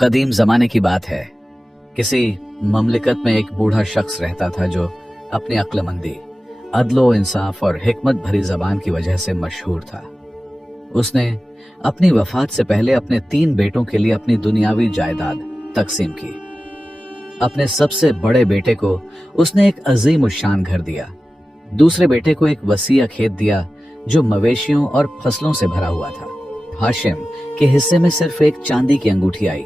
कदीम जमाने की बात है। किसी ममलिकत में एक बूढ़ा शख्स रहता था जो अपनी अक्लमंदी, अदलो इंसाफ और हिकमत भरी जबान की वजह से मशहूर था। उसने अपनी वफात से पहले अपने 3 बेटों के लिए अपनी दुनियावी जायदाद तकसीम की। अपने सबसे बड़े बेटे को उसने एक अजीम उशान घर दिया। दूसरे बेटे को एक वसीया खेत दिया जो मवेशियों और फसलों से भरा हुआ था। हाशिम के हिस्से में सिर्फ एक चांदी की अंगूठी आई।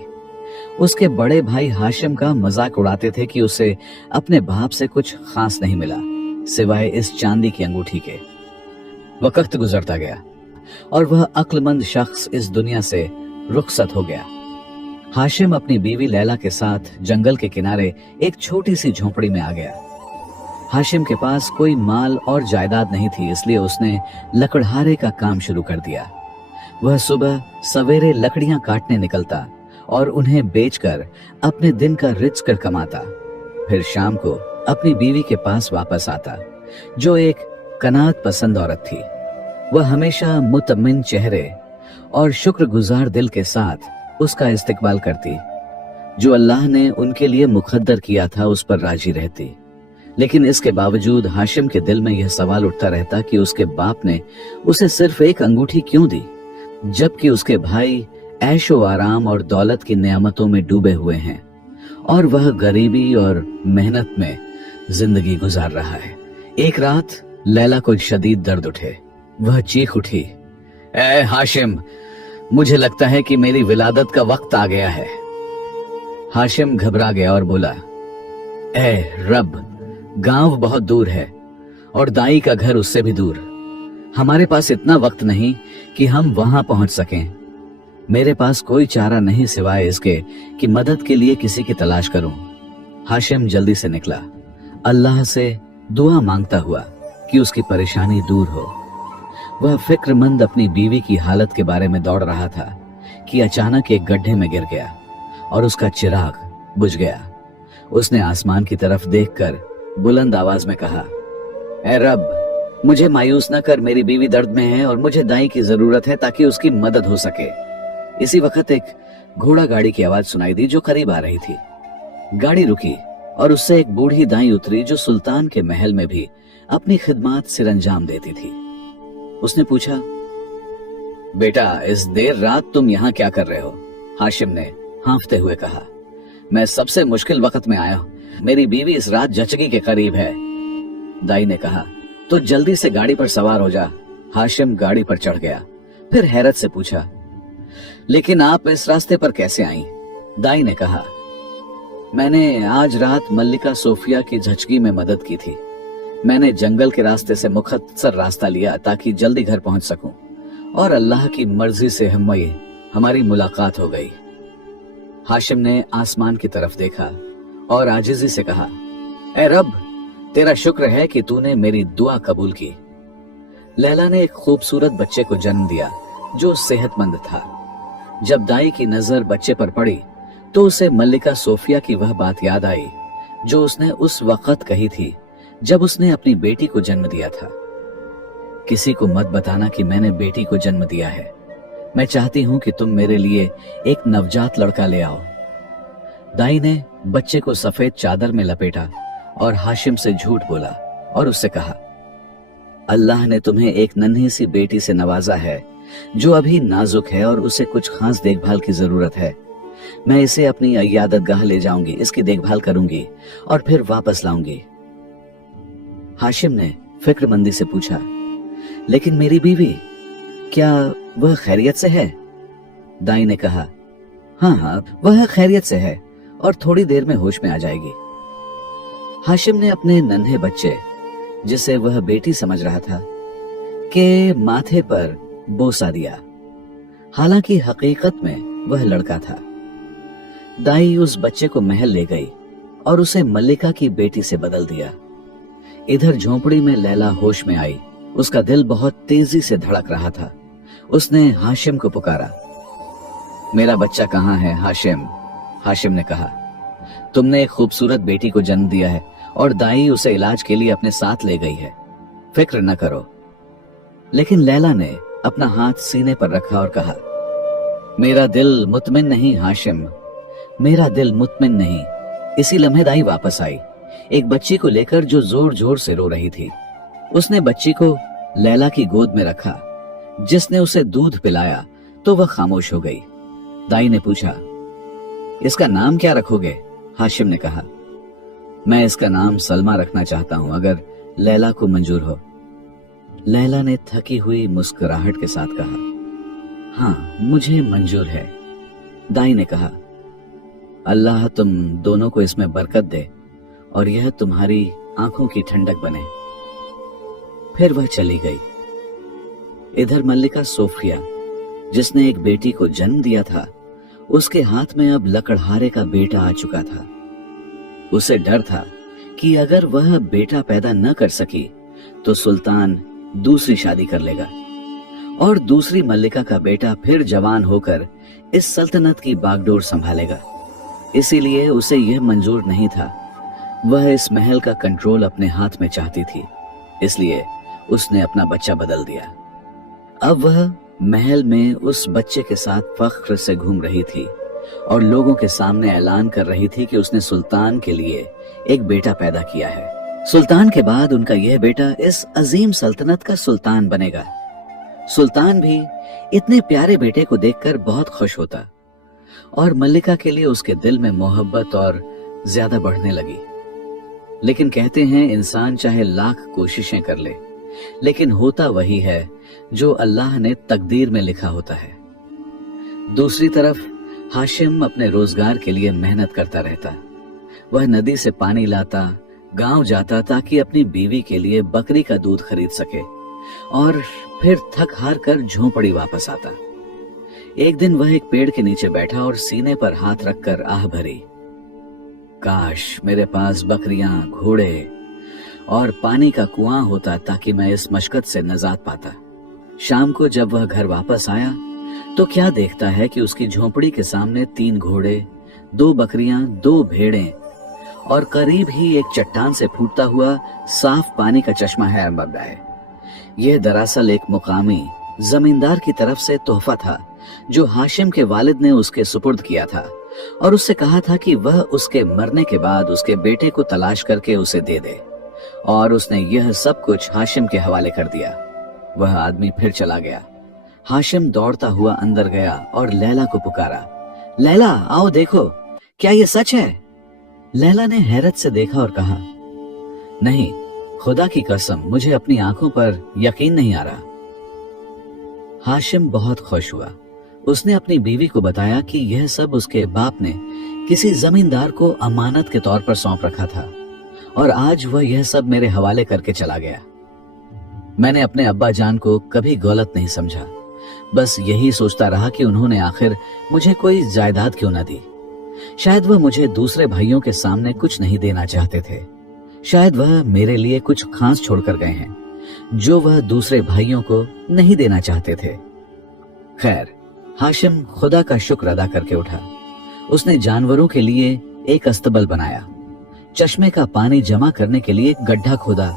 उसके बड़े भाई हाशिम का मजाक उड़ाते थे कि उसे अपने बाप से कुछ खास नहीं मिला सिवाय इस चांदी की अंगूठी के। वक्त गुजरता गया और वह अक्लमंद शख्स इस दुनिया से रुखसत हो गया। हाशिम अपनी बीवी लैला के साथ जंगल के किनारे एक छोटी सी झोंपड़ी में आ गया। हाशिम के पास कोई माल और जायदाद नहीं थी, इसलिए उसने लकड़हारे का काम शुरू कर दिया। वह सुबह सवेरे लकड़ियां काटने निकलता और उन्हें बेचकर अपने दिन का रिज़्क कमाता। फिर शाम को अपनी बीवी के पास वापस आता जो एक कनात पसंद औरत थी। वह हमेशा मुतमिन चेहरे और शुक्रगुजार दिल के साथ उसका इस्तकबाल करती। जो अल्लाह ने उनके लिए मुकद्दर किया था उस पर राजी रहती। लेकिन इसके बावजूद हाशिम के दिल में यह सवाल उठता रहता कि उसके बाप ने उसे सिर्फ एक अंगूठी क्यों दी, जबकि उसके भाई ऐशो आराम और दौलत की नेमतों में डूबे हुए हैं और वह गरीबी और मेहनत में जिंदगी गुजार रहा है। एक रात लैला को शदीद दर्द उठे। वह चीख उठी, ए हाशिम, मुझे लगता है कि मेरी विलादत का वक्त आ गया है। हाशिम घबरा गया और बोला, ए रब, गांव बहुत दूर है और दाई का घर उससे भी दूर। हमारे पास इतना वक्त नहीं कि हम वहां पहुंच सकें। मेरे पास कोई चारा नहीं सिवाय इसके कि मदद के लिए किसी की तलाश करूं। हाशिम जल्दी से निकला, अल्लाह से दुआ मांगता हुआ कि उसकी परेशानी दूर हो। वह फिक्रमंद अपनी बीवी की हालत के बारे में दौड़ रहा था कि अचानक एक गड्ढे में गिर गया और उसका चिराग बुझ गया। उसने आसमान की तरफ देखकर बुलंद आवाज में कहा, ए रब, मुझे मायूस न कर, मेरी बीवी दर्द में है और मुझे दाई की जरूरत है ताकि उसकी मदद हो सके। इसी वक्त एक घोड़ा गाड़ी की आवाज सुनाई दी जो करीब आ रही थी। गाड़ी रुकी और उससे एक बूढ़ी दाई उतरी जो सुल्तान के महल में भी अपनी खिदमत सिरंजाम देती थी। उसने पूछा, बेटा, इस देर रात तुम यहाँ क्या कर रहे हो? हाशिम ने हाँफते हुए कहा, मैं सबसे मुश्किल वक्त में आया हूँ। मेरी बीवी इस रात जचगी के करीब है। दाई ने कहा, तो जल्दी से गाड़ी पर सवार हो जा। हाशिम गाड़ी पर चढ़ गया। फिर हैरत से पूछा, लेकिन आप इस रास्ते पर कैसे आई? दाई ने कहा, मैंने आज रात मल्लिका सोफिया की झचगी में मदद की थी। मैंने जंगल के रास्ते से मुख्तसर रास्ता लिया ताकि जल्दी घर पहुंच सकूं और अल्लाह की मर्जी से हमारी मुलाकात हो गई। हाशिम ने आसमान की तरफ देखा और आजिजी से कहा, ए रब, तेरा शुक्र है कि तूने मेरी दुआ कबूल की। लैला ने एक खूबसूरत बच्चे को जन्म दिया जो सेहतमंद था। जब दाई की नजर बच्चे पर पड़ी तो उसे मल्लिका सोफिया की वह बात याद आई जो उसने उस वक्त कही थी जब उसने अपनी बेटी को जन्म दिया था, किसी को मत बताना कि मैंने बेटी को जन्म दिया है। मैं चाहती हूं कि तुम मेरे लिए एक नवजात लड़का ले आओ। दाई ने बच्चे को सफेद चादर में लपेटा और हाशिम से झूठ बोला और उससे कहा, अल्लाह ने तुम्हें एक नन्ही सी बेटी से नवाजा है जो अभी नाजुक है और उसे कुछ खास देखभाल की जरूरत है। मैं इसे अपनी इयादत गाह ले जाऊंगी, इसकी देखभाल करूंगी और फिर वापस लाऊंगी। हाशिम ने फिक्रमंदी से पूछा, लेकिन मेरी बीवी, क्या वह खैरियत से है? दाई ने कहा, हाँ, वह खैरियत से है और थोड़ी देर में होश में आ जाएगी। हाशिम ने अपने नन्हे बच्चे, जिसे वह बेटी समझ रहा था, के माथे पर बोसा दिया। हालांकि हकीकत में वह लड़का था। दाई उस बच्चे को महल ले गई और उसे मल्लिका की बेटी से बदल दिया। इधर झोंपड़ी में लैला होश में आई। उसका दिल बहुत तेजी से धड़क रहा था। उसने हाशिम को पुकारा, मेरा बच्चा कहाँ है हाशिम? हाशिम ने कहा, तुमने एक खूबसूरत बेटी को जन्म दिया है और दाई उसे इलाज के लिए अपने साथ ले गई है, फिक्र न करो। लेकिन लैला ने अपना हाथ सीने पर रखा और कहा, मेरा दिल मुतमिन नहीं हाशिम, मेरा दिल मुतमिन नहीं। इसी लम्हे दाई वापस आई, एक बच्ची को लेकर जो जोर जोर से रो रही थी। उसने बच्ची को लैला की गोद में रखा। जिसने उसे दूध पिलाया तो वह खामोश हो गई। दाई ने पूछा, इसका नाम क्या रखोगे? हाशिम ने कहा, मैं इसका नाम सलमा रखना चाहता हूं, अगर लैला को मंजूर हो। लैला ने थकी हुई मुस्कुराहट के साथ कहा, हाँ मुझे मंजूर है। दाई ने कहा, अल्लाह तुम दोनों को इसमें बरकत दे और यह तुम्हारी आंखों की ठंडक बने। फिर वह चली गई। इधर मल्लिका सोफिया, जिसने एक बेटी को जन्म दिया था, उसके हाथ में अब लकड़हारे का बेटा आ चुका था। उसे डर था कि अगर वह बेटा पैदा न कर सकी तो सुल्तान दूसरी शादी कर लेगा और दूसरी मल्लिका का बेटा फिर जवान होकर इस सल्तनत की बागडोर संभालेगा। इसीलिए उसे यह मंजूर नहीं था। वह इस महल का कंट्रोल अपने हाथ में चाहती थी, इसलिए उसने अपना बच्चा बदल दिया। अब वह महल में उस बच्चे के साथ फख्र से घूम रही थी और लोगों के सामने ऐलान कर रही थी कि उसने सुल्तान के लिए एक बेटा पैदा किया है। सुल्तान के बाद उनका यह बेटा इस अजीम सल्तनत का सुल्तान बनेगा। सुल्तान भी इतने प्यारे बेटे को देखकर बहुत खुश होता और मल्लिका के लिए उसके दिल में मोहब्बत और ज्यादा बढ़ने लगी। लेकिन कहते हैं इंसान चाहे लाख कोशिशें कर ले, लेकिन होता वही है जो अल्लाह ने तकदीर में लिखा होता है। दूसरी तरफ हाशिम अपने रोजगार के लिए मेहनत करता रहता। वह नदी से पानी लाता, गांव जाता ताकि अपनी बीवी के लिए बकरी का दूध खरीद सके और फिर थक हार कर झोंपड़ी वापस आता। एक दिन वह एक पेड़ के नीचे बैठा और सीने पर हाथ रखकर आह भरी, काश मेरे पास बकरियां, घोड़े और पानी का कुआं होता ताकि मैं इस मशक्कत से निजात पाता। शाम को जब वह घर वापस आया तो क्या देखता है कि उसकी झोंपड़ी के सामने 3 घोड़े, 2 बकरियां, 2 भेड़ें और करीब ही एक चट्टान से फूटता हुआ साफ पानी का चश्मा है बन रहा है। यह दरअसल एक मुकामी जमींदार की तरफ से तोहफा था जो हाशिम के वालिद ने उसके सुपुर्द किया था और उससे कहा था कि वह उसके मरने के बाद उसके बेटे को तलाश करके उसे दे दे। और उसने यह सब कुछ हाशिम के हवाले कर दिया। वह आदमी फिर चला गया। हाशिम दौड़ता हुआ अंदर गया और लैला को पुकारा, लैला आओ देखो, क्या ये सच है? लैला ने हैरत से देखा और कहा, नहीं, खुदा की कसम मुझे अपनी आंखों पर यकीन नहीं आ रहा। हाशिम बहुत खुश हुआ। उसने अपनी बीवी को बताया कि यह सब उसके बाप ने किसी जमींदार को अमानत के तौर पर सौंप रखा था और आज वह यह सब मेरे हवाले करके चला गया। मैंने अपने अब्बा जान को कभी गलत नहीं समझा, बस यही सोचता रहा कि उन्होंने आखिर मुझे कोई जायदाद क्यों न दी। शायद वह मुझे दूसरे भाइयों के सामने कुछ नहीं देना चाहते थे। शायद वह मेरे लिए कुछ खास छोड़कर गए हैं जो वह दूसरे भाइयों को नहीं देना चाहते थे। खैर, हाशिम खुदा का शुक्र अदा करके उठा। उसने जानवरों के लिए एक अस्तबल बनाया, चश्मे का पानी जमा करने के लिए एक गड्ढा खोदा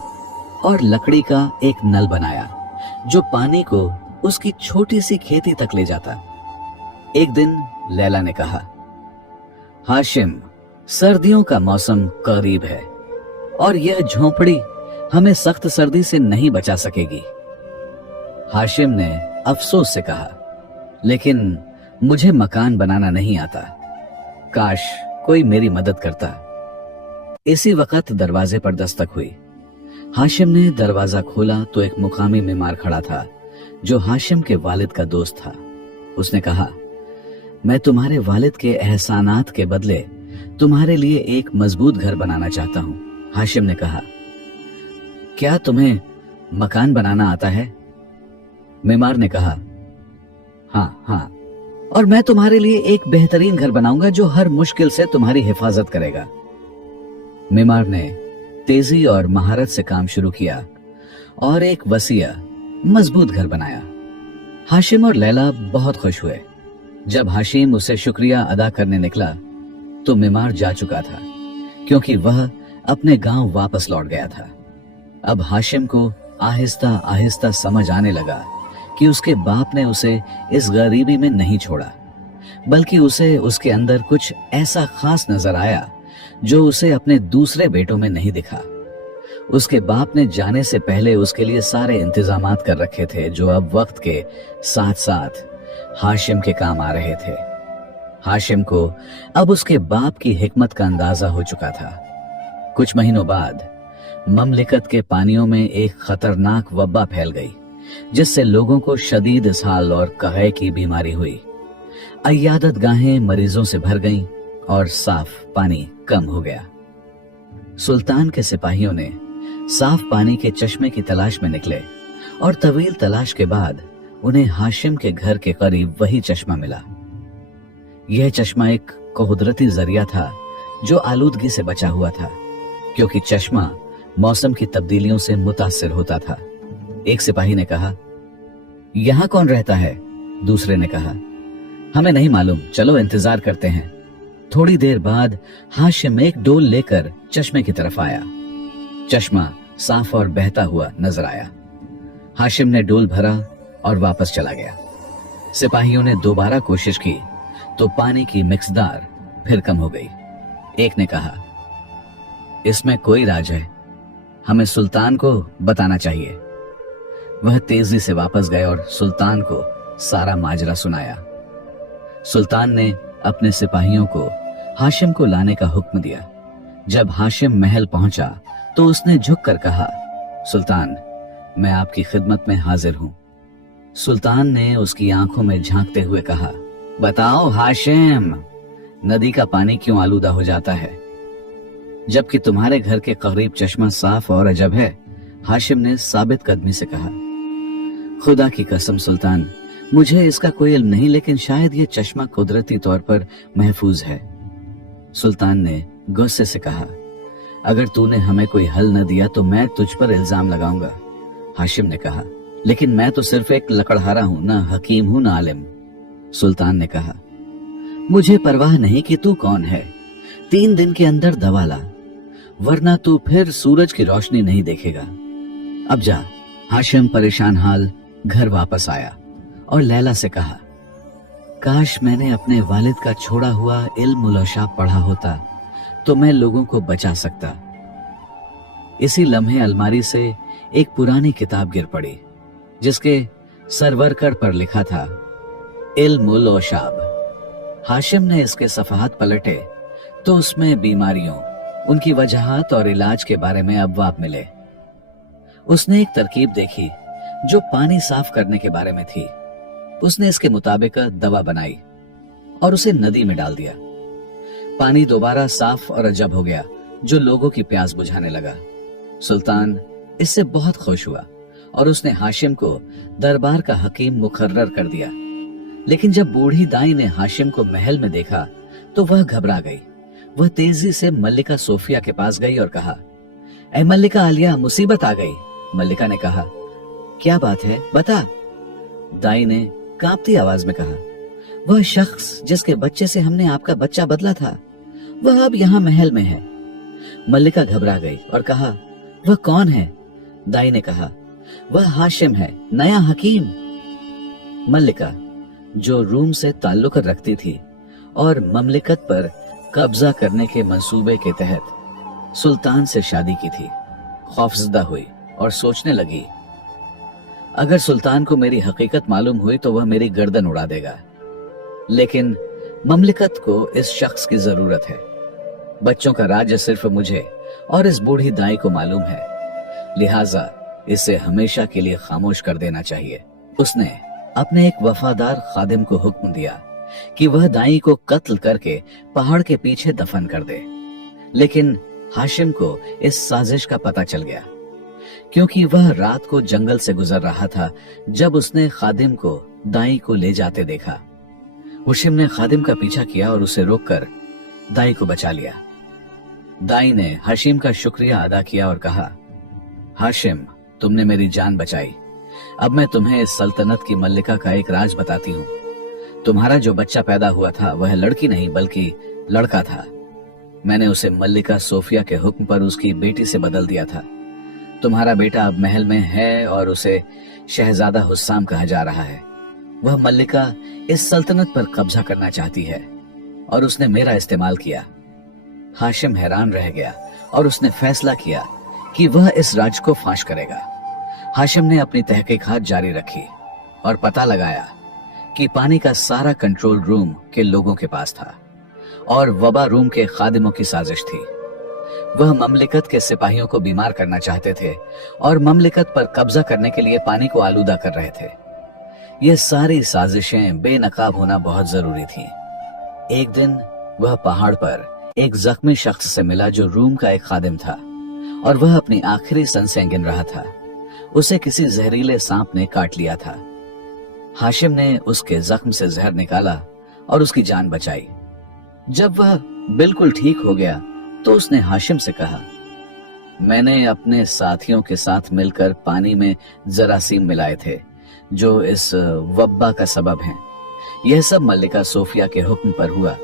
और लकड़ी का एक नल बनाया जो पानी को उसकी छोटी सी खेती तक ले जाता। एक दिन लैला ने कहा, हाशिम, सर्दियों का मौसम करीब है और यह झोंपड़ी हमें सख्त सर्दी से नहीं बचा सकेगी। हाशिम ने अफसोस से कहा, लेकिन मुझे मकान बनाना नहीं आता, काश कोई मेरी मदद करता। इसी वक्त दरवाजे पर दस्तक हुई। हाशिम ने दरवाजा खोला तो एक मुकामी बीमार खड़ा था जो हाशिम के वालिद का दोस्त था। उसने कहा, मैं तुम्हारे वालिद के एहसानात के बदले तुम्हारे लिए एक मजबूत घर बनाना चाहता हूं। हाशिम ने कहा, क्या तुम्हें मकान बनाना आता है? बीमार ने कहा, हाँ, और मैं तुम्हारे लिए एक बेहतरीन घर बनाऊंगा जो हर मुश्किल से तुम्हारी हिफाजत करेगा। बीमार ने तेजी और महारत से काम शुरू किया और एक वसीया मजबूत घर बनाया। हाशिम और लैला बहुत खुश हुए। जब हाशिम उसे शुक्रिया अदा करने निकला तो बीमार जा चुका था क्योंकि वह अपने गांव वापस लौट गया था। अब हाशिम को आहिस्ता आहिस्ता समझ आने लगा कि उसके बाप ने उसे इस गरीबी में नहीं छोड़ा, बल्कि उसे उसके अंदर कुछ ऐसा खास नजर आया जो उसे अपने दूसरे बेटों में नहीं दिखा। उसके बाप ने जाने से पहले उसके लिए सारे इंतजामात कर रखे थे जो अब वक्त के साथ साथ हाशिम के काम आ रहे थे। हाशिम को अब उसके बाप की हिकमत का अंदाजा हो चुका था। कुछ महीनों बाद ममलिकत के पानियों में एक खतरनाक वबा फैल गई, जिससे लोगों को शदीद इसहाल और कहे की बीमारी हुई। अयादत गाहें मरीजों से भर गईं और साफ पानी कम हो गया। सुल्तान के सिपाहियों ने साफ पानी के चश्मे की तलाश में निकले और तवील तलाश के बाद उन्हें हाशिम के घर के करीब वही चश्मा मिला। यह चश्मा एक कुदरती जरिया था जो आलूदगी से बचा हुआ था, क्योंकि चश्मा मौसम की तब्दीलियों से मुतासिर होता था। एक सिपाही ने कहा, यहां कौन रहता है? दूसरे ने कहा, हमें नहीं मालूम, चलो इंतजार करते हैं। थोड़ी देर बाद हाशिम एक डोल लेकर चश्मे की तरफ आया। चश्मा साफ और बहता हुआ नजर आया। हाशिम ने डोल भरा और वापस चला गया। सिपाहियों ने दोबारा कोशिश की तो पानी की मिक्सदार फिर कम हो गई। एक ने कहा, इसमें कोई राज है, हमें सुल्तान को बताना चाहिए। वह तेजी से वापस गए और सुल्तान को सारा माजरा सुनाया। सुल्तान ने अपने सिपाहियों को हाशिम को लाने का हुक्म दिया। जब हाशिम महल पहुंचा तो उसने झुककर कहा, सुल्तान, मैं आपकी खिदमत में हाजिर हूं। सुल्तान ने उसकी आंखों में झांकते हुए कहा, बताओ हाशिम, नदी का पानी क्यों आलूदा हो जाता है जबकि तुम्हारे घर के करीब चश्मा साफ और अजब है? हाशिम ने साबित कदमी से कहा, खुदा की कसम सुल्तान, मुझे इसका कोई इल्म नहीं, लेकिन शायद ये चश्मा कुदरती तौर पर महफूज है। सुल्तान ने गुस्से से कहा, अगर तूने हमें कोई हल न दिया तो मैं तुझ पर इल्जाम लगाऊंगा। हाशिम ने कहा, लेकिन मैं तो सिर्फ एक लकड़हारा हूं, ना हकीम हूं ना आलिम। सुल्तान ने कहा, मुझे परवाह नहीं कि तू कौन है, 3 दिन के अंदर दवा ला, वरना तू फिर सूरज की रोशनी नहीं देखेगा। अब जा। हाशिम परेशान हाल घर वापस आया और लैला से कहा, काश मैंने अपने वालिद का छोड़ा हुआ इल्म उल-औशाब पढ़ा होता तो मैं लोगों को बचा सकता। इसी लम्हे अलमारी से एक पुरानी किताब गिर पड़ी जिसके सरवरकड़ पर लिखा था, इल्म उल-औशाब। हाशिम ने इसके सफहात पलटे तो उसमें बीमारियों, उनकी वजहात और इलाज के बारे में अबवाब मिले। उसने एक तरकीब देखी जो पानी साफ करने के बारे में थी। उसने इसके मुताबिक दवा बनाई और उसे नदी में डाल दिया। पानी दोबारा साफ और अजब हो गया जो लोगों की प्यास बुझाने लगा। सुल्तान इससे बहुत खुश हुआ और उसने हाशिम को दरबार का हकीम मुकर्रर कर दिया। लेकिन जब बूढ़ी दाई ने हाशिम को महल में देखा तो वह घबरा गई। वह तेजी से मल्लिका सोफिया के पास गई और कहा, ऐ मल्लिका आलिया, मुसीबत आ गई। मल्लिका ने कहा, क्या बात है, बता। दाई ने कांपती आवाज में कहा, वह शख्स जिसके बच्चे से हमने आपका बच्चा बदला था, वह अब यहाँ महल में है। मल्लिका घबरा गई और कहा, वह कौन है? दाई ने कहा, वह हाशिम है, नया हकीम। मल्लिका, जो रूम से ताल्लुक रखती थी और ममलिकत पर कब्जा करने के मंसूबे के तहत सुल्तान से शादी की थी, खौफजदा हुई और सोचने लगी, अगर सुल्तान को मेरी हकीकत मालूम हुई तो वह मेरी गर्दन उड़ा देगा। लेकिन ममलिकत को इस शख्स की जरूरत है। बच्चों का राज्य सिर्फ मुझे और इस बूढ़ी दाई को मालूम है, लिहाजा इसे हमेशा के लिए खामोश कर देना चाहिए। उसने अपने एक वफादार खादिम को हुक्म दिया कि वह दाई को कत्ल करके पहाड़ के पीछे दफन कर दे। लेकिन हाशिम को इस साजिश का पता चल गया, क्योंकि वह रात को जंगल से गुजर रहा था जब उसने खादिम को दाई को ले जाते देखा। हाशिम ने खादिम का पीछा किया और उसे रोककर दाई को बचा लिया। दाई ने हाशिम का शुक्रिया अदा किया और कहा, हाशिम, तुमने मेरी जान बचाई। अब मैं तुम्हें इस सल्तनत की मल्लिका का एक राज बताती हूँ। तुम्हारा जो बच्चा पैदा हुआ था वह लड़की नहीं बल्कि लड़का था। मैंने उसे मल्लिका सोफिया के हुक्म पर उसकी बेटी से बदल दिया था। तुम्हारा बेटा अब महल में है और उसे शहजादा हुस्साम कहा जा रहा है। वह मल्लिका इस सल्तनत पर कब्जा करना चाहती है और उसने मेरा इस्तेमाल किया। हाशिम हैरान रह गया और उसने फैसला किया कि वह इस राज को फाश करेगा। हाशिम ने अपनी तहकीकात जारी रखी और पता लगाया कि पानी का सारा कंट्रोल रूम के लोगों के पास था और वबा रूम के खादिमों की साजिश थी। वह ममलिकत के सिपाहियों को बीमार करना चाहते थे और ममलिकत पर कब्जा करने के लिए पानी को आलूदा कर रहे थे। ये सारी साजिशें बेनकाब होना बहुत जरूरी थी। एक दिन वह पहाड़ पर एक जख्मी शख्स से मिला जो रूम का एक खादिम था और वह अपनी आखिरी सांसें गिन रहा था। उसे किसी जहरीले सांप ने काट लिया था। हाशिम ने उसके जख्म से जहर निकाला और उसकी जान बचाई। जब वह बिल्कुल ठीक हो गया तो उसने हाशिम से कहा, मैंने अपने साथियों के साथ मिलकर पानी में जरासीम मिलाए थे जो इस वब्बा का सबब हैं। यह सब मल्लिका सोफिया के हुक्म पर हुआ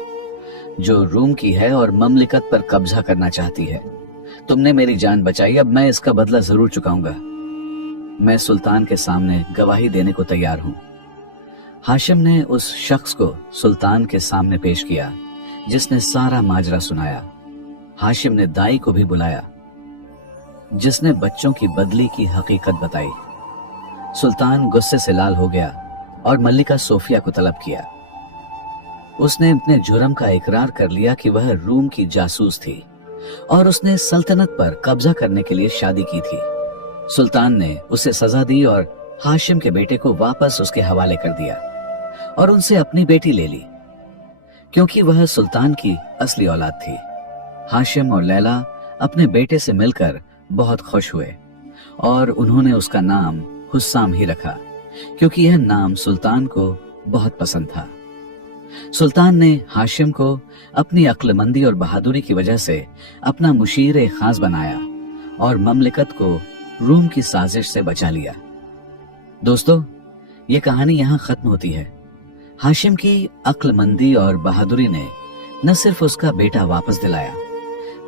जो रूम की है और ममलिकत पर कब्जा करना चाहती है। तुमने मेरी जान बचाई, अब मैं इसका बदला जरूर चुकाऊंगा। मैं सुल्तान के सामने गवाही देने को तैयार हूं। हाशिम ने उस शख्स को सुल्तान के सामने पेश किया जिसने सारा माजरा सुनाया। हाशिम ने दाई को भी बुलाया जिसने बच्चों की बदली की हकीकत बताई। सुल्तान गुस्से से लाल हो गया और मल्लिका सोफिया को तलब किया। उसने अपने जुर्म का इकरार कर लिया कि वह रूम की जासूस थी और उसने सल्तनत पर कब्जा करने के लिए शादी की थी। सुल्तान ने उसे सजा दी और हाशिम के बेटे को वापस उसके हवाले कर दिया और उनसे अपनी बेटी ले ली क्योंकि वह सुल्तान की असली औलाद थी। हाशिम और लैला अपने बेटे से मिलकर बहुत खुश हुए और उन्होंने उसका नाम हुस्साम ही रखा क्योंकि यह नाम सुल्तान को बहुत पसंद था। सुल्तान ने हाशिम को अपनी अक्लमंदी और बहादुरी की वजह से अपना मुशीर खास बनाया और ममलिकत को रूम की साजिश से बचा लिया। दोस्तों, ये कहानी यहाँ खत्म होती है। हाशिम की अक्लमंदी और बहादुरी ने न सिर्फ उसका बेटा वापस दिलाया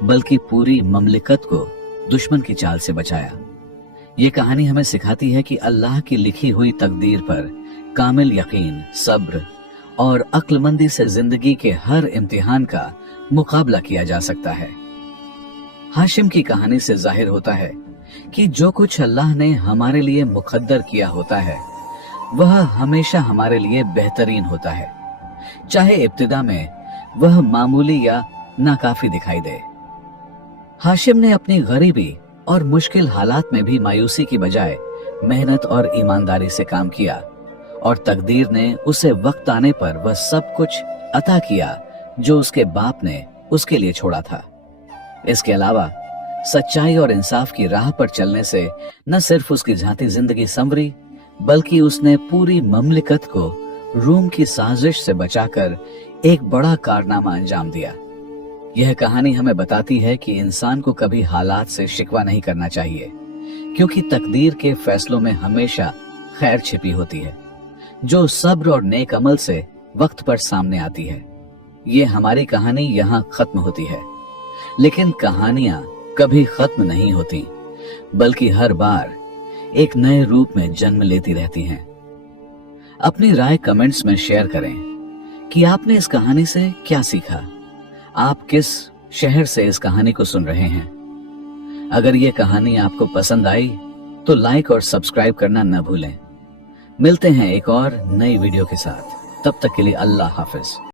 बल्कि पूरी ममलिकत को दुश्मन की चाल से बचाया। ये कहानी हमें सिखाती है कि अल्लाह की लिखी हुई तकदीर पर कामिल यकीन, सब्र और अक्लमंदी से जिंदगी के हर इम्तिहान का मुकाबला किया जा सकता है। हाशिम की कहानी से जाहिर होता है कि जो कुछ अल्लाह ने हमारे लिए मुकद्दर किया होता है वह हमेशा हमारे लिए बेहतरीन होता है, चाहे इब्तिदा में वह मामूली या नाकाफी दिखाई दे। हाशिम ने अपनी गरीबी और मुश्किल हालात में भी मायूसी की बजाय मेहनत और ईमानदारी से काम किया और तकदीर ने उसे वक्त आने पर वह सब कुछ अता किया जो उसके बाप ने उसके लिए छोड़ा था। इसके अलावा सच्चाई और इंसाफ की राह पर चलने से न सिर्फ उसकी जाती जिंदगी संवरी बल्कि उसने पूरी ममलिकत को रूम की साजिश से बचाकर एक बड़ा कारनामा अंजाम दिया। यह कहानी हमें बताती है कि इंसान को कभी हालात से शिकवा नहीं करना चाहिए क्योंकि तकदीर के फैसलों में हमेशा खैर छिपी होती है जो सब्र और नेक अमल से वक्त पर सामने आती है। ये हमारी कहानी यहाँ खत्म होती है, लेकिन कहानियां कभी खत्म नहीं होती बल्कि हर बार एक नए रूप में जन्म लेती रहती हैं। अपनी राय कमेंट्स में शेयर करें कि आपने इस कहानी से क्या सीखा। आप किस शहर से इस कहानी को सुन रहे हैं। अगर ये कहानी आपको पसंद आई तो लाइक और सब्सक्राइब करना न भूलें। मिलते हैं एक और नई वीडियो के साथ, तब तक के लिए अल्लाह हाफिज।